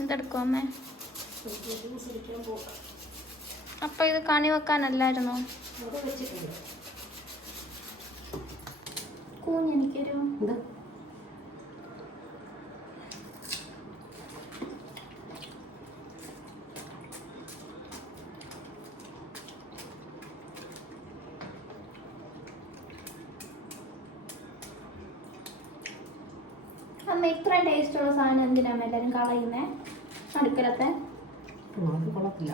എന്തെടുക്കും അമ്മേ? അപ്പൊ ഇത് കണി വെക്കാനല്ലായിരുന്നോ? കൂഞ്ഞെനിക്കൊരു അമ്മ ഇത്രയും ടേസ്റ്റുള്ള സാധനം എന്തിനാണ് എല്ലാവരും കളയുന്നേ? അടുക്കലത്തെ കൊള്ളത്തില്ല.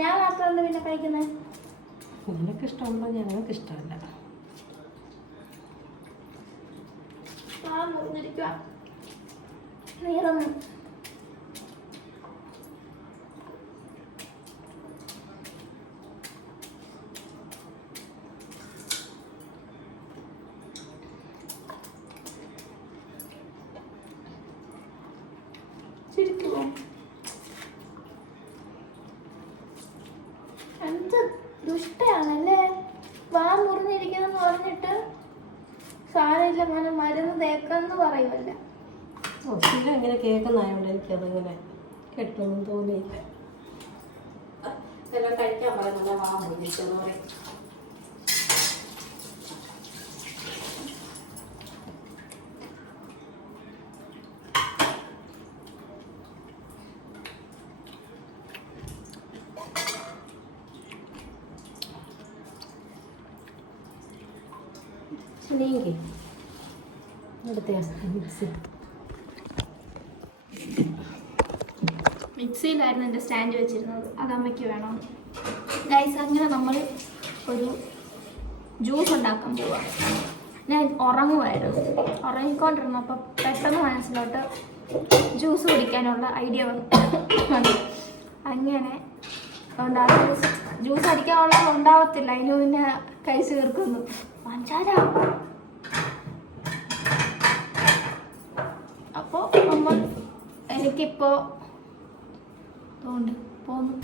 ഞാൻ മാത്രമല്ല പിന്നെ കഴിക്കുന്നത്. നിനക്ക് ഇഷ്ടമുണ്ടോ? ഞങ്ങൾക്ക് ഇഷ്ടമല്ല. നീറന്ന് ശരിക്കുമോ? എന്ത് ദുഷ്ടയാണല്ലേ? വാ മുറിഞ്ഞിരിക്കുന്നെന്ന് പറഞ്ഞിട്ട് സാരമില്ല മോനെ മരുന്ന് തേക്കെന്ന് പറയുമല്ല. സ്ഥിരം ഇങ്ങനെ കേൾക്കുന്നതായോണ്ട് എനിക്കതിങ്ങനെ കെട്ടൊന്നും തോന്നിയില്ല. എല്ലാം കഴിക്കാൻ പറയുന്നത് വാ മുറിച്ചെന്ന് പറയും. നീങ്ങി മിക്സിയിലായിരുന്നു എൻ്റെ സ്റ്റാൻഡ് വെച്ചിരുന്നത്. അത് അമ്മയ്ക്ക് വേണം. ഗൈസ്, അങ്ങനെ നമ്മൾ ഒരു ജ്യൂസ് ഉണ്ടാക്കാൻ പോവാം. ഞാൻ ഉറങ്ങുമായിരുന്നു. ഉറങ്ങിക്കൊണ്ടിരുന്നപ്പോൾ പെട്ടെന്ന് മനസ്സിലോട്ട് ജ്യൂസ് കുടിക്കാനുള്ള ഐഡിയ വന്നു. അങ്ങനെ ജ്യൂസ് അടിക്കാനുള്ളത് ഉണ്ടാവത്തില്ല. അതിന് പിന്നെ കൈ ചേർക്കുന്നു. പഞ്ചാര അപ്പോൾ നമ്മൾ എനിക്കിപ്പോൾ തോണ്ട് പോന്നു.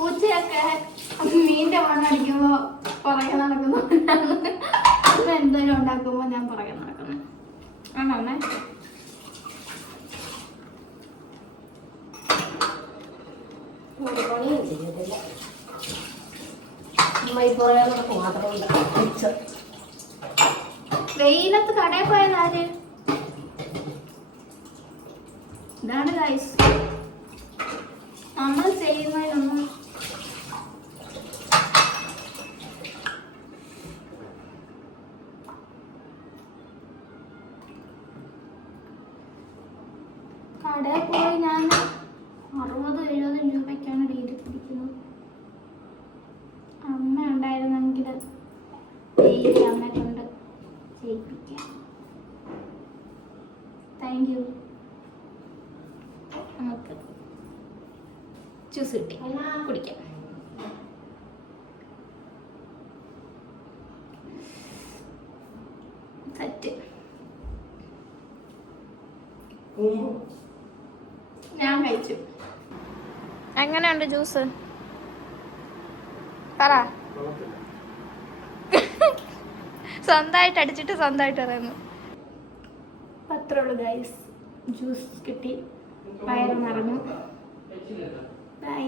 പൂച്ചയൊക്കെ മീൻ്റെ മണ്ണടിക്കുമ്പോ പുറകെ നടക്കുന്നതുകൊണ്ടാണ് അമ്മ എന്തെങ്കിലും ഉണ്ടാക്കുമ്പോ ഞാൻ പുറകെ നടക്കുന്നത്. ആണോ അമ്മേ? പണിയും ചെയ്യത്തില്ല. ഈ പുറകെ നടക്കും മാത്രമുണ്ട്. വെയിലത്ത് കടയിൽ പോയതാര്? ഇതാണ് ഗൈസ് നമ്മൾ ചെയ്യുന്നതിനൊന്നും കടയിൽ പോയി ഞാൻ 60-70 രൂപയ്ക്കാണ് ഡെയിലി പിടിക്കുന്നത്. അമ്മ ഉണ്ടായിരുന്നെങ്കിൽ ഡെയിലി അമ്മ കൊണ്ട് ചെയ്യിപ്പിക്കാം. Thank you. നമുക്ക് ജ്യൂസ് കിട്ടി, കുടിക്കാം. സെറ്റ്. ഞാൻ കഴിച്ചു. എങ്ങനെയുണ്ട് ജ്യൂസ്? പറ. സ്വന്തമായിട്ട് അടിച്ചിട്ട് സ്വന്തമായിട്ട് അറിയുന്നു. അത്രേ ഉള്ളൂ ഗൈസ്. ജ്യൂസ് കിട്ടി, വയറ് നിറഞ്ഞു. ബൈ.